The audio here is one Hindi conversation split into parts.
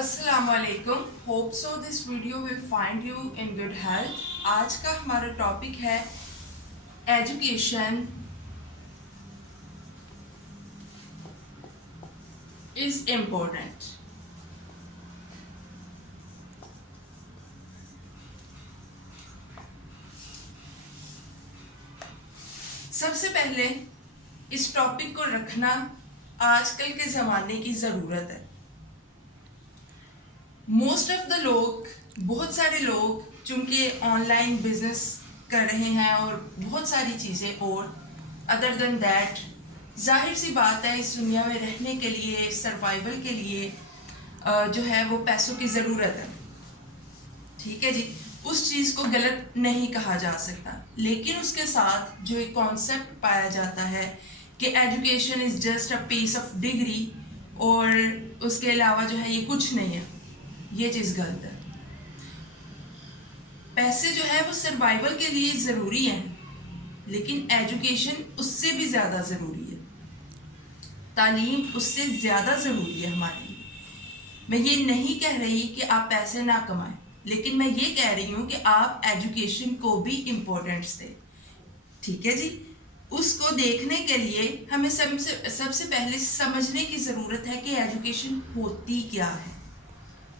अस्सलामुअलैकुम। Hope so this video will find you in good health. आज का हमारा टॉपिक है एजुकेशन इज इम्पोर्टेंट। सबसे पहले इस टॉपिक को रखना आजकल के ज़माने की ज़रूरत है। मोस्ट ऑफ द लोग, बहुत सारे लोग चूँकि ऑनलाइन बिजनेस कर रहे हैं और बहुत सारी चीज़ें, और अदर देन दैट जाहिर सी बात है इस दुनिया में रहने के लिए, सर्वाइवल के लिए जो है वो पैसों की ज़रूरत है। ठीक है जी, उस चीज़ को गलत नहीं कहा जा सकता, लेकिन उसके साथ जो एक कॉन्सेप्ट पाया जाता है कि education is just a piece of degree और उसके अलावा जो है ये कुछ नहीं है, ये चीज़ गलत है। पैसे जो है वो सर्वाइवल के लिए ज़रूरी हैं, लेकिन एजुकेशन उससे भी ज़्यादा ज़रूरी है। तालीम उससे ज़्यादा ज़रूरी है हमारे लिए। मैं ये नहीं कह रही कि आप पैसे ना कमाएं, लेकिन मैं ये कह रही हूँ कि आप एजुकेशन को भी इम्पोर्टेंस दें। ठीक है जी, उसको देखने के लिए हमें सबसे पहले समझने की ज़रूरत है कि एजुकेशन होती क्या है।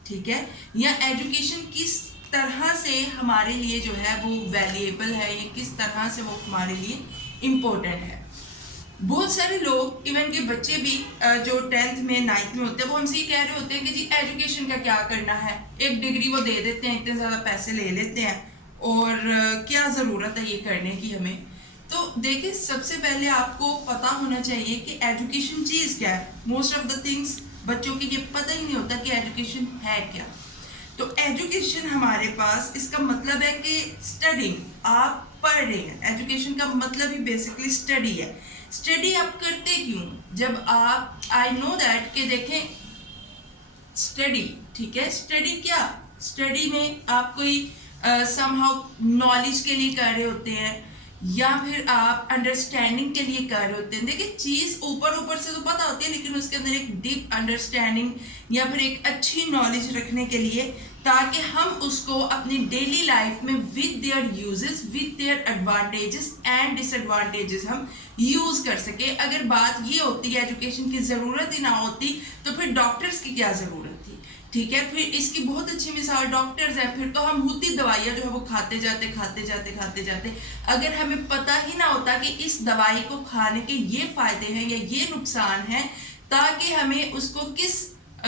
ठीक है, या एजुकेशन किस तरह से हमारे लिए जो है वो वैल्यूएबल है, या किस तरह से वो हमारे लिए इम्पोर्टेंट है। बहुत सारे लोग, इवन के बच्चे भी जो 10th में 9th में होते हैं, वो हमसे ये कह रहे होते हैं कि जी एजुकेशन का क्या करना है, एक डिग्री वो दे देते हैं, इतने ज़्यादा पैसे ले लेते हैं, और क्या ज़रूरत है ये करने की हमें। तो देखिए, सबसे पहले आपको पता होना चाहिए कि एजुकेशन चीज़ क्या है। मोस्ट ऑफ द थिंग्स बच्चों की ये पता ही नहीं होता कि एजुकेशन है क्या। तो एजुकेशन हमारे पास, इसका मतलब है कि स्टडिंग, आप पढ़ रहे हैं। एजुकेशन का मतलब ही बेसिकली स्टडी है। स्टडी आप करते क्यों? जब आप, आई नो दैट कि देखें स्टडी, ठीक है, स्टडी क्या, स्टडी में आप कोई समहाउ नॉलेज के लिए कर रहे होते हैं, या फिर आप अंडरस्टैंडिंग के लिए कर रहे होते हैं। देखिए, चीज़ ऊपर ऊपर से तो पता होती है, लेकिन उसके अंदर एक डीप अंडरस्टैंडिंग या फिर एक अच्छी नॉलेज रखने के लिए, ताकि हम उसको अपनी डेली लाइफ में with their uses, with their advantages and disadvantages हम यूज़ कर सके। अगर बात ये होती है एजुकेशन की ज़रूरत ही ना होती, तो फिर डॉक्टर्स की क्या ज़रूरत थी। ठीक है, फिर इसकी बहुत अच्छी मिसाल डॉक्टर्स है। फिर तो हम होती दवाइयाँ जो है वो खाते जाते, अगर हमें पता ही ना होता कि इस दवाई को खाने के ये फायदे हैं या ये नुकसान है, ताकि हमें उसको किस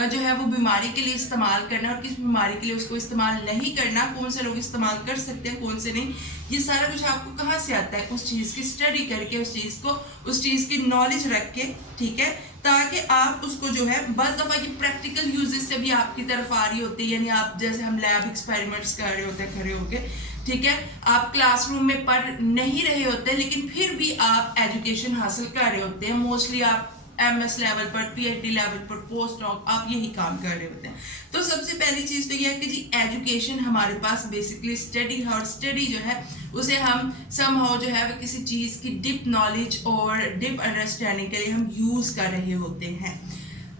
जो है वो बीमारी के लिए इस्तेमाल करना और किस बीमारी के लिए उसको इस्तेमाल नहीं करना, कौन से लोग इस्तेमाल कर सकते हैं, कौन से नहीं, ये सारा कुछ आपको कहाँ से आता है? उस चीज़ की स्टडी करके, उस चीज़ की नॉलेज रख के। ठीक है, ताकि आप उसको जो है, बस दफ़ा की प्रैक्टिकल यूजेस से भी आपकी तरफ आ रही होती है, यानी आप जैसे हम लैब एक्सपेरिमेंट्स कर रहे होते हैं खड़े होके। ठीक है, आप क्लासरूम में पढ़ नहीं रहे होते, लेकिन फिर भी आप एजुकेशन हासिल कर रहे होते हैं। मोस्टली आप MS लेवल पर, PhD लेवल पर, पोस्ट डॉक, आप यही काम कर रहे होते हैं। तो सबसे पहली चीज़ तो यह है कि जी एजुकेशन हमारे पास बेसिकली स्टडी है, और स्टडी जो है उसे हम समहाउ जो है वो किसी चीज़ की डीप नॉलेज और डीप अंडरस्टैंडिंग के लिए हम यूज़ कर रहे होते हैं।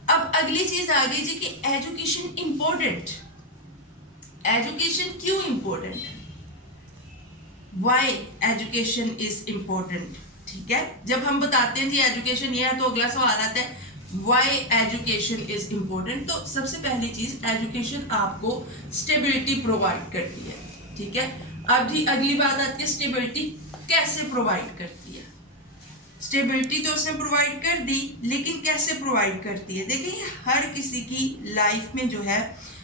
अब अगली चीज़ आ गई जी कि एजुकेशन इम्पोर्टेंट। एजुकेशन क्यों इम्पोर्टेंट है? Why education is important. ठीक है, जब हम बताते हैं जी एजुकेशन ये है, तो अगला सवाल आता है वाई एजुकेशन इज इम्पोर्टेंट। तो सबसे पहली चीज, एजुकेशन आपको स्टेबिलिटी प्रोवाइड करती है। ठीक है, अब जी अगली बात आती है स्टेबिलिटी कैसे प्रोवाइड करती है। स्टेबिलिटी तो उसने प्रोवाइड कर दी, लेकिन कैसे प्रोवाइड करती है? देखिए, हर किसी की लाइफ में जो है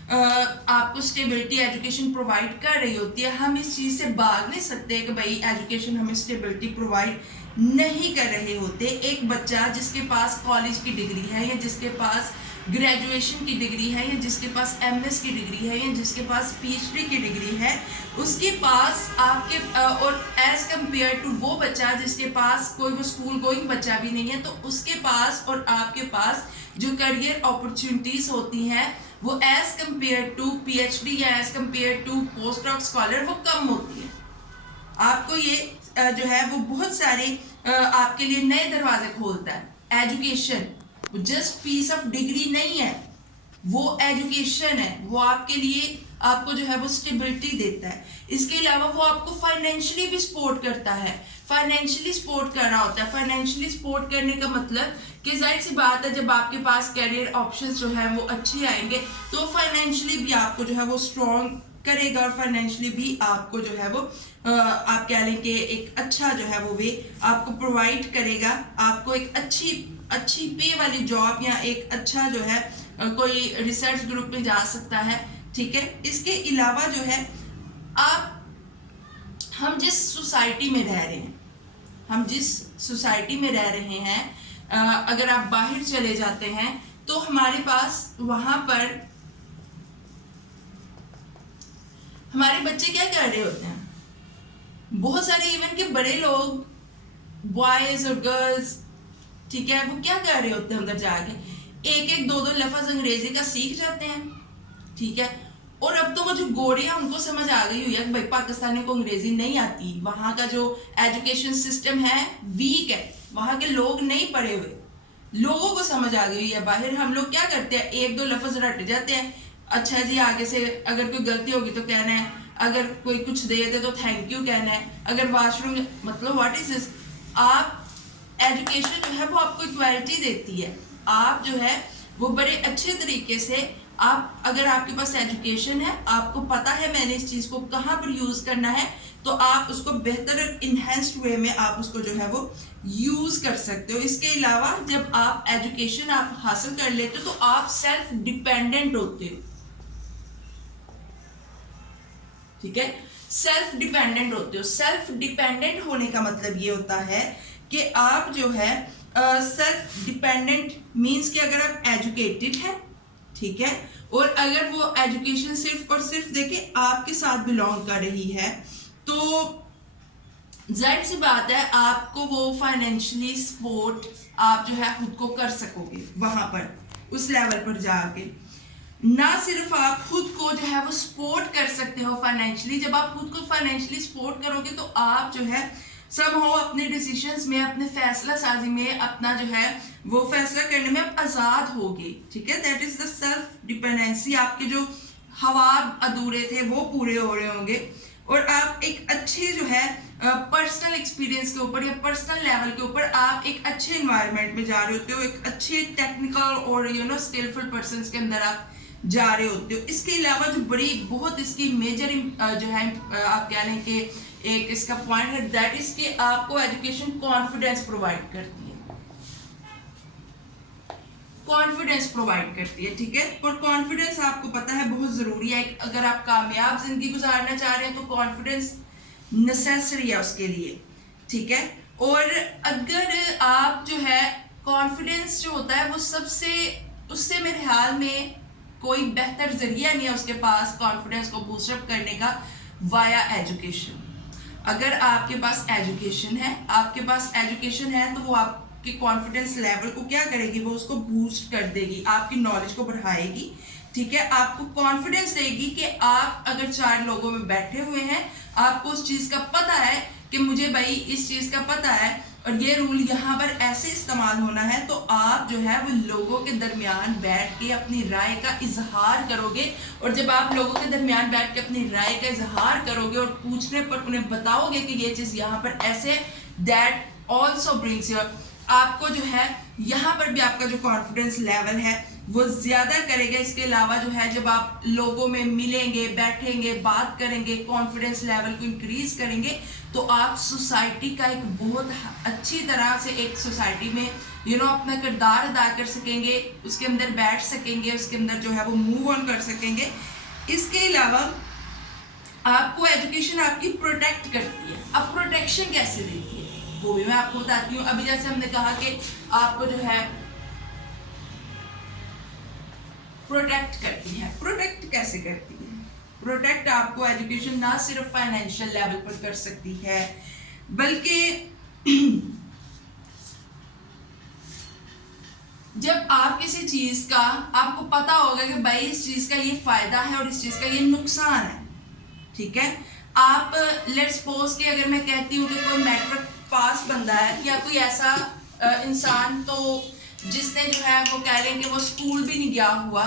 आपको स्टेबिलिटी एजुकेशन प्रोवाइड कर रही होती है। हम इस चीज़ से भाग नहीं सकते कि भाई एजुकेशन हमें स्टेबिलिटी प्रोवाइड नहीं कर रहे होते। एक बच्चा जिसके पास कॉलेज की डिग्री है, या जिसके पास ग्रेजुएशन की डिग्री है, या जिसके पास MS की डिग्री है, या जिसके पास PhD की डिग्री है, उसके पास आपके और एज कम्पेयर टू वो बच्चा जिसके पास कोई वो स्कूल गोइंग बच्चा भी नहीं है, तो उसके पास और आपके पास जो करियर अपॉर्चुनिटीज होती हैं वो एज कम्पेयर टू PhD या as compare to post doc scholar वो कम होती है। आपको ये जो है वो बहुत सारे आपके लिए नए दरवाजे खोलता है। Education just piece of degree नहीं है, वो एजुकेशन है, वो आपके लिए आपको जो है वो स्टेबिलिटी देता है। इसके अलावा वो आपको फाइनेंशियली भी सपोर्ट करता है, फाइनेंशियली सपोर्ट कर रहा होता है। फाइनेंशियली सपोर्ट करने का मतलब कि जाहिर सी बात है, जब आपके पास कैरियर ऑप्शंस जो है वो अच्छे आएंगे तो फाइनेंशियली भी आपको जो है वो स्ट्रॉन्ग करेगा, और फाइनेंशियली भी आपको जो है वो आप कह लें कि एक अच्छा जो है वो वे आपको प्रोवाइड करेगा। आपको एक अच्छी पे वाली जॉब या एक अच्छा जो है कोई रिसर्च ग्रुप में जा सकता है, ठीक है। इसके अलावा जो है हम जिस सोसाइटी में रह रहे हैं, अगर आप बाहर चले जाते हैं तो हमारे पास वहां पर हमारे बच्चे क्या कर रहे होते हैं, बहुत सारे इवन के बड़े लोग, बॉयज और गर्ल्स, ठीक है, वो क्या कर रहे होते हैं, उधर जाके एक दो लफ्ज अंग्रेजी का सीख जाते हैं, ठीक है। और अब तो वो जो गोरे हैं उनको समझ आ गई हुई है कि भाई पाकिस्तानी को अंग्रेजी नहीं आती, वहां का जो एजुकेशन सिस्टम है वीक है, वहां के लोग नहीं पढ़े हुए, लोगों को समझ आ गई है। बाहर हम लोग क्या करते हैं, एक दो लफ्ज रट जाते हैं, अच्छा जी आगे से अगर कोई गलती होगी तो कहना है, अगर कोई कुछ दे दे तो थैंक यू कहना है, अगर वॉशरूम, मतलब व्हाट इज दिस। आप एजुकेशन जो है वो आपको इक्वालिटी देती है, आप जो है वो बड़े अच्छे तरीके से आप, अगर आपके पास एजुकेशन है, आपको पता है मैंने इस चीज को कहाँ पर यूज करना है, तो आप उसको बेहतर इनहेंस्ड वे में आप उसको जो है वो यूज कर सकते हो। इसके अलावा जब आप एजुकेशन आप हासिल कर लेते हो तो आप सेल्फ डिपेंडेंट होते हो, ठीक है, सेल्फ डिपेंडेंट होते हो। सेल्फ डिपेंडेंट होने का मतलब ये होता है कि आप जो है सेल्फ डिपेंडेंट मीन्स कि अगर आप एजुकेटेड हैं, ठीक है, और अगर वो एजुकेशन सिर्फ और सिर्फ देखिए आपके साथ बिलोंग कर रही है, तो जाहिर सी बात है आपको वो फाइनेंशियली सपोर्ट आप जो है खुद को कर सकोगे वहां पर, उस लेवल पर जाके। ना सिर्फ आप खुद को जो है वो सपोर्ट कर सकते हो फाइनेंशियली, जब आप खुद को फाइनेंशियली सपोर्ट करोगे तो आप जो है सब हो अपने डिसीजंस में, अपने फैसला साजी में, अपना जो है वो फैसला करने में आप आजाद होगे, ठीक है। That is the self dependency. आपके जो ख्वाब अधूरे थे वो पूरे हो रहे होंगे, और आप एक अच्छे जो है पर्सनल एक्सपीरियंस के ऊपर या पर्सनल लेवल के ऊपर आप एक अच्छे इन्वायरमेंट में जा रहे होते हो, एक अच्छे टेक्निकल और स्किलफुल पर्सन के अंदर आप जा रहे होते हो। इसके अलावा जो बड़ी बहुत इसकी मेजर जो है आप कह लें कि एक इसका पॉइंट है, दैट इज कि आपको एजुकेशन कॉन्फिडेंस प्रोवाइड करती है, कॉन्फिडेंस प्रोवाइड करती है, ठीक है। और कॉन्फिडेंस आपको पता है बहुत जरूरी है, अगर आप कामयाब जिंदगी गुजारना चाह रहे हैं तो कॉन्फिडेंस नेसेसरी है उसके लिए, ठीक है। और अगर आप जो है कॉन्फिडेंस जो होता है वो सबसे, उससे मेरे ख्याल में कोई बेहतर जरिया नहीं है उसके पास कॉन्फिडेंस को बूस्टअप करने का वाया एजुकेशन। अगर आपके पास एजुकेशन है तो वो आपके कॉन्फिडेंस लेवल को क्या करेगी, वो उसको बूस्ट कर देगी, आपकी नॉलेज को बढ़ाएगी, ठीक है। आपको कॉन्फिडेंस देगी कि आप अगर 4 लोगों में बैठे हुए हैं, आपको उस चीज का पता है कि मुझे भाई इस चीज का पता है और ये रूल यहाँ पर ऐसे इस्तेमाल होना है, तो आप जो है वो लोगों के दरमियान बैठ के अपनी राय का इजहार करोगे। और जब आप लोगों के दरमियान बैठ के अपनी राय का इजहार करोगे और पूछने पर उन्हें बताओगे कि ये चीज़ यहाँ पर ऐसे, दैट ऑल्सो ब्रिंग्स योर, आपको जो है यहाँ पर भी आपका जो कॉन्फिडेंस लेवल है वो ज़्यादा करेगा। इसके अलावा जो है जब आप लोगों में मिलेंगे, बैठेंगे, बात करेंगे, कॉन्फिडेंस लेवल को इंक्रीज करेंगे, तो आप सोसाइटी का एक बहुत अच्छी तरह से एक सोसाइटी में अपना किरदार अदा कर सकेंगे, उसके अंदर बैठ सकेंगे, उसके अंदर जो है वो मूव ऑन कर सकेंगे। इसके अलावा आपको एजुकेशन आपकी प्रोटेक्ट करती है। अब प्रोटेक्शन कैसे देती है वो भी मैं आपको बताती हूँ। अभी जैसे हमने कहा कि आपको जो है प्रोटेक्ट करती है, प्रोटेक्ट कैसे करती है? प्रोटेक्ट आपको एजुकेशन ना सिर्फ फाइनेंशियल लेवल पर कर सकती है, बल्कि जब आप किसी चीज का आपको पता होगा कि भाई इस चीज का ये फायदा है और इस चीज का ये नुकसान है, ठीक है। आप लेट्स सपोज कि अगर मैं कहती हूँ कि कोई मैट्रिक पास बंदा है या कोई ऐसा इंसान तो जिसने जो है वो कह रहे हैं कि वो स्कूल भी नहीं गया हुआ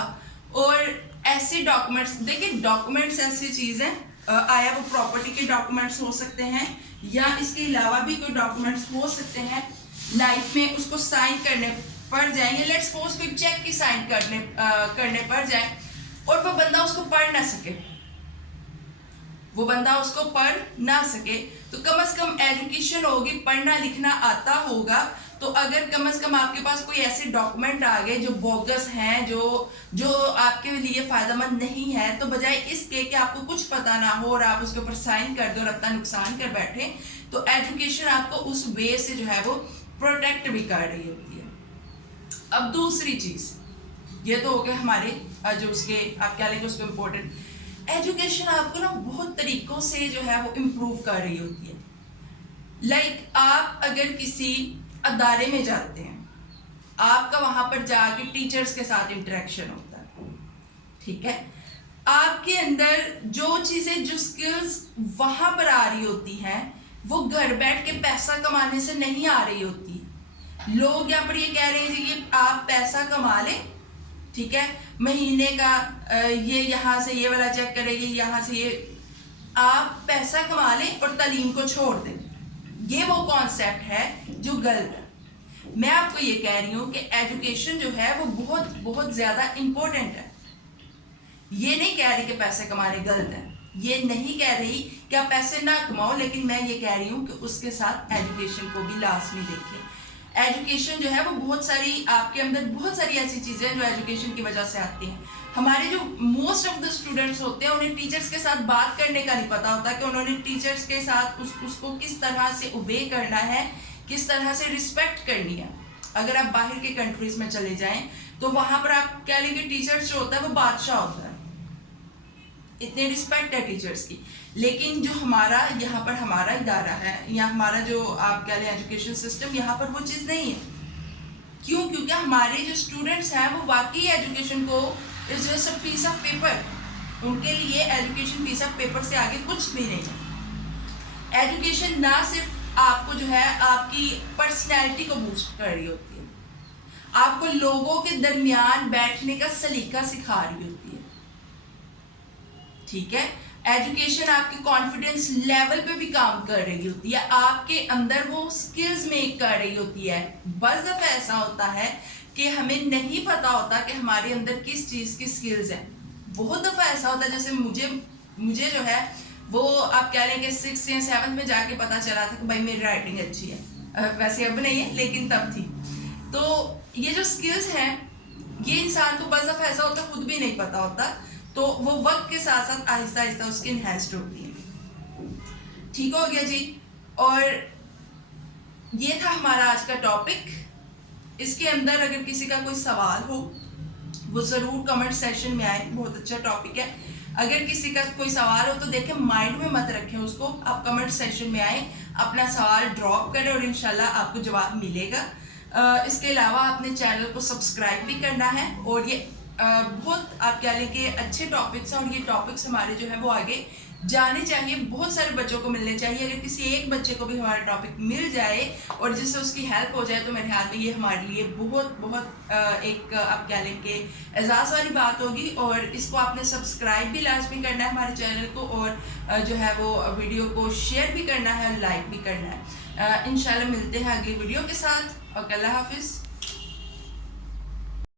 और ऐसे डॉक्यूमेंट्स, देखिए डॉक्यूमेंट्स ऐसी चीज़ है, आया वो प्रॉपर्टी के डॉक्यूमेंट्स हो सकते हैं या इसके अलावा भी कोई डॉक्यूमेंट्स हो सकते हैं, लाइफ में उसको साइन करने पड़ जाएंगे, लेट्स सपोज कोई चेक की साइन करने पड़ जाए और वो बंदा उसको पढ़ ना सके, वो बंदा उसको पढ़ ना सके, तो कम से कम एजुकेशन होगी, पढ़ना लिखना आता होगा, तो अगर कम से कम आपके पास कोई ऐसे डॉक्यूमेंट आ गए जो बोगस हैं, जो आपके लिए फायदेमंद नहीं है, तो बजाय इसके कि आपको कुछ पता ना हो और आप उसके ऊपर साइन कर दो और अपना नुकसान कर बैठे, तो एजुकेशन आपको उस वे से जो है वो प्रोटेक्ट भी कर रही होती है। अब दूसरी चीज, ये तो हो गए हमारे जो उसके आप क्या लेंगे उसको इम्पोर्टेंट, एजुकेशन आपको ना बहुत तरीकों से जो है वो इम्प्रूव कर रही होती है। लाइक आप अगर किसी अदारे में जाते हैं, आपका वहां पर जाके टीचर्स के साथ इंटरेक्शन होता है, ठीक है, आपके अंदर जो चीजें, जो स्किल्स वहां पर आ रही होती हैं, वो घर बैठ के पैसा कमाने से नहीं आ रही होती। लोग यहाँ पर ये कह रहे हैं कि आप पैसा कमा लें, ठीक है, महीने का ये यहाँ से ये वाला चेक करेंगे, यहाँ से ये, आप पैसा कमा लें और तालीम को छोड़ दें, ये वो कॉन्सेप्ट है जो गलत है। मैं आपको ये कह रही हूँ कि एजुकेशन जो है वो बहुत बहुत ज्यादा इंपॉर्टेंट है। ये नहीं कह रही कि पैसे कमाने गलत है, ये नहीं कह रही कि आप पैसे ना कमाओ, लेकिन मैं ये कह रही हूँ कि उसके साथ एजुकेशन को भी लाजमी देखें। एजुकेशन जो है वो बहुत सारी, आपके अंदर बहुत सारी ऐसी चीजें हैं जो एजुकेशन की वजह से आती हैं। हमारे जो मोस्ट ऑफ द स्टूडेंट्स होते हैं, उन्हें टीचर्स के साथ बात करने का नहीं पता होता कि उन्होंने टीचर्स के साथ उसको किस तरह से ओबे करना है, किस तरह से रिस्पेक्ट करनी है। अगर आप बाहर के कंट्रीज में चले जाएं तो वहां पर आप कह लेंगे टीचर्स जो होता है वो बादशाह होता है, इतनी रिस्पेक्ट है टीचर्स की। लेकिन जो हमारा यहाँ पर हमारा इदारा है या हमारा जो आप कह लें एजुकेशन सिस्टम, यहाँ पर वो चीज़ नहीं है। क्यों? क्योंकि हमारे जो स्टूडेंट्स हैं वो वाकई एजुकेशन को is just a piece of paper, उनके लिए एजुकेशन पीस ऑफ पेपर से आगे कुछ भी नहीं है। एजुकेशन ना सिर्फ आपको जो है आपकी पर्सनैलिटी को बूस्ट कर रही होती है, आपको लोगों के दरमियान बैठने का सलीका सिखा रही होती है, ठीक है। एजुकेशन आपके कॉन्फिडेंस लेवल पे भी काम कर रही होती है, आपके अंदर वो स्किल्स मेक कर रही होती है। बस दफा ऐसा होता है कि हमें नहीं पता होता कि हमारे अंदर किस चीज़ की स्किल्स हैं। बहुत दफ़ा ऐसा होता है, जैसे मुझे जो है वो आप कह लें कि 6th या 7th में जाके पता चला था कि भाई मेरी राइटिंग अच्छी है। वैसे अब नहीं है लेकिन तब थी। तो ये जो स्किल्स हैं ये इंसान को बस दफ़ा ऐसा होता है खुद भी नहीं पता होता, तो वो वक्त के साथ साथ आहिस्ता आहिस्ता उसकी इन्हेंस्ड होती है। ठीक हो गया जी। और ये था हमारा आज का टॉपिक। इसके अंदर अगर किसी का कोई सवाल हो वो ज़रूर कमेंट सेक्शन में आए, बहुत अच्छा टॉपिक है। अगर किसी का कोई सवाल हो तो देखें, माइंड में मत रखें उसको, आप कमेंट सेक्शन में आए, अपना सवाल ड्रॉप करें और इंशाल्लाह आपको जवाब मिलेगा। इसके अलावा आपने चैनल को सब्सक्राइब भी करना है। और ये बहुत आप कह लें कि अच्छे टॉपिक्स हैं और ये टॉपिक्स हमारे जो है वो आगे जाने चाहिए, बहुत सारे बच्चों को मिलने चाहिए। अगर किसी एक बच्चे को भी हमारा टॉपिक मिल जाए और जिससे उसकी हेल्प हो जाए तो मेरे ख्याल में ये हमारे लिए बहुत बहुत एक आप कह लें कि एजाज़ वाली बात होगी। और इसको आपने सब्सक्राइब भी लाजमी करना है हमारे चैनल को, और जो है वो वीडियो को शेयर भी करना है और लाइक भी करना है। इंशाल्लाह मिलते हैं अगली वीडियो के साथ। और अल्लाह हाफिज़।